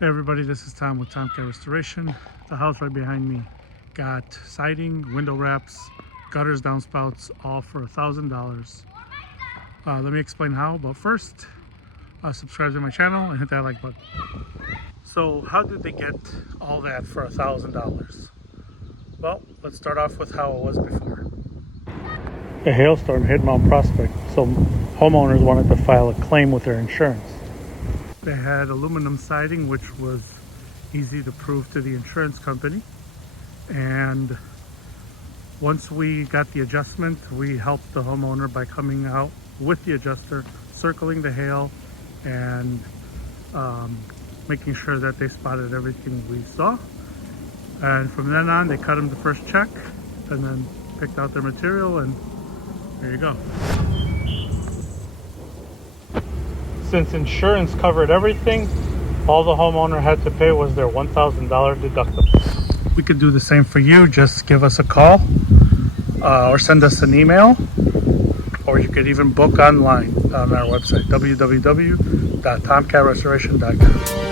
Hey everybody, this is Tom with TomKat Restoration. The house right behind me got siding, window wraps, gutters, downspouts, all for $1,000. Let me explain how, but first, subscribe to my channel and hit that like button. So how did they get all that for $1,000? Well, let's start off with how it was before. A hailstorm hit Mount Prospect, so homeowners wanted to file a claim with their insurance. They had aluminum siding, which was easy to prove to the insurance company. And once we got the adjustment, we helped the homeowner by coming out with the adjuster, circling the hail, and making sure that they spotted everything we saw. And from then on, they cut them the first check and then picked out their material, and there you go. Since insurance covered everything, all the homeowner had to pay was their $1,000 deductible. We could do the same for you. Just give us a call or send us an email, or you could even book online on our website, www.tomkatrestoration.com.